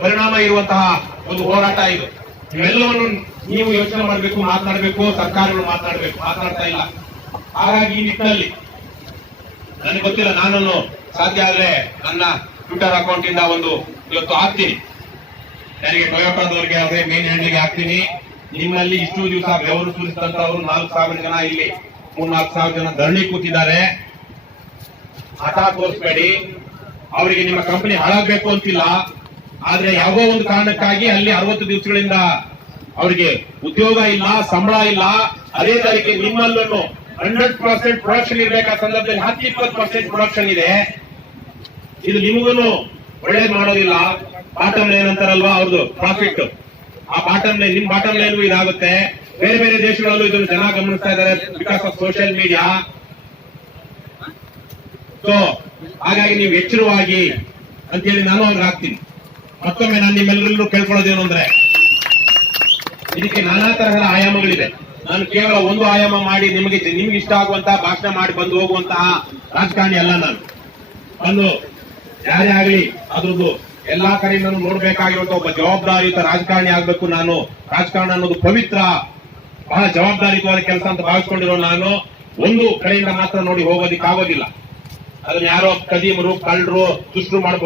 ಪರಿಣಾಮ ಇರುವಂತಹ ಒಂದು ಹೋರಾಟ ಇದು. ಇವೆಲ್ಲವನ್ನು ನೀವು ಯೋಚನೆ ಮಾಡಬೇಕು, ಮಾತನಾಡಬೇಕು, ಸರ್ಕಾರಗಳು ಮಾತನಾಡ್ತಾ ಇಲ್ಲ. ಹಾಗಾಗಿ ಈ ನಿಟ್ಟಿನಲ್ಲಿ ನನಗೆ ಗೊತ್ತಿಲ್ಲ, ನಾನು ಸಾಧ್ಯ ಆದ್ರೆ ನನ್ನ ಟ್ವಿಟರ್ ಅಕೌಂಟ್ ಇಂದ ಒಂದು ಇವತ್ತು ಹಾಕ್ತೀನಿ, ನನಗೆ ಟೊಯೋಟಾದವ್ರಿಗೆ ಅವರೇ ಮೇನ್ ಹ್ಯಾಂಡ್ಲಿಗೆ ಹಾಕ್ತೀನಿ. ನಿಮ್ಮಲ್ಲಿ ಇಷ್ಟು ದಿವಸ ಬೆವರು ಸುರಿಸಿದಂತವರು 4,000 ಜನ, ಇಲ್ಲಿ 3,000-4,000 ಜನ ಧರಣಿ ಕೂತಿದ್ದಾರೆ. ಹಠ ತೋರಿಸಬೇಡಿ. ಅವರಿಗೆ ನಿಮ್ಮ ಕಂಪನಿ ಹಾಳಾಗಬೇಕು ಅಂತಿಲ್ಲ, ಆದ್ರೆ ಯಾವುದೋ ಒಂದು ಕಾರಣಕ್ಕಾಗಿ ಅಲ್ಲಿ 60 ದಿವಸಗಳಿಂದ ಅವರಿಗೆ ಉದ್ಯೋಗ ಇಲ್ಲ, ಸಂಬಳ ಇಲ್ಲ. ಅದೇ ತಾರೀಕಿಗೆ ನಿಮ್ಮಲ್ಲೂ 100% ಪ್ರೊಡಕ್ಷನ್ ಇರಬೇಕಾದ ಸಂದರ್ಭದಲ್ಲಿ 10-20% ಪ್ರೊಡಕ್ಷನ್ ಇದೆ. ಇದು ನಿಮಗೂ ಒಳ್ಳೇದು ಮಾಡೋದಿಲ್ಲ. ಬಾಟಮ್ ಲೈನ್ ಅಂತಾರಲ್ವಾ ಅವ್ರದ್ದು ಪ್ರಾಫಿಟ್, ಆ ಬಾಟಮ್ ಲೈನ್, ನಿಮ್ ಬಾಟಮ್ ಲೈನ್ ಇದಾಗುತ್ತೆ. ಬೇರೆ ಬೇರೆ ದೇಶಗಳಲ್ಲೂ ಇದನ್ನು ಜನ ಗಮನಿಸ್ತಾ ಇದ್ದಾರೆ because of social media. So ಹಾಗಾಗಿ ನೀವು ಎಚ್ಚರವಾಗಿ ಅಂತೇಳಿ ನಾನು ಅವ್ರಿಗೆ ಹಾಕ್ತೀನಿ. ಮತ್ತೊಮ್ಮೆ ನಾನು ನಿಮ್ಮೆಲ್ಲರೂ ಕೇಳ್ಕೊಳ್ಳೋದೇನು ಅಂದ್ರೆ, ಇದಕ್ಕೆ ನಾನಾ ತರಹದ ಆಯಾಮಗಳಿದೆ. ನಾನು ಕೇವಲ ಒಂದು ಆಯಾಮ ಮಾಡಿ ನಿಮಗೆ ಇಷ್ಟ ಆಗುವಂತಹ ಭಾಷಣ ಮಾಡಿ ಬಂದು ಹೋಗುವಂತಹ ರಾಜಕಾರಣಿ ಅಲ್ಲ. ನಾನು ಯಾರೇ ಆಗಲಿ ಅದ್ರದ್ದು ಎಲ್ಲಾ ಕಡೆ ನಾನು ನೋಡ್ಬೇಕಾಗಿರುವಂತ ಒಬ್ಬ ಜವಾಬ್ದಾರಿಯುತ ರಾಜಕಾರಣಿ ಆಗ್ಬೇಕು. ನಾನು ರಾಜಕಾರಣ ಅನ್ನೋದು ಪವಿತ್ರ, ಬಹಳ ಜವಾಬ್ದಾರಿಯುತವಾದ ಕೆಲಸ ಅಂತ ಭಾವಿಸ್ಕೊಂಡಿರೋ ನಾನು ಒಂದು ಕಡೆಯಿಂದ ಮಾತ್ರ ನೋಡಿ ಹೋಗೋದಿಕ್ಕಾಗೋದಿಲ್ಲ. ಅದನ್ನ ಯಾರೋ ಕದೀಮರು, ಕಳ್ಳರು, ದುಷ್ಟರು ಮಾಡಬಹುದು.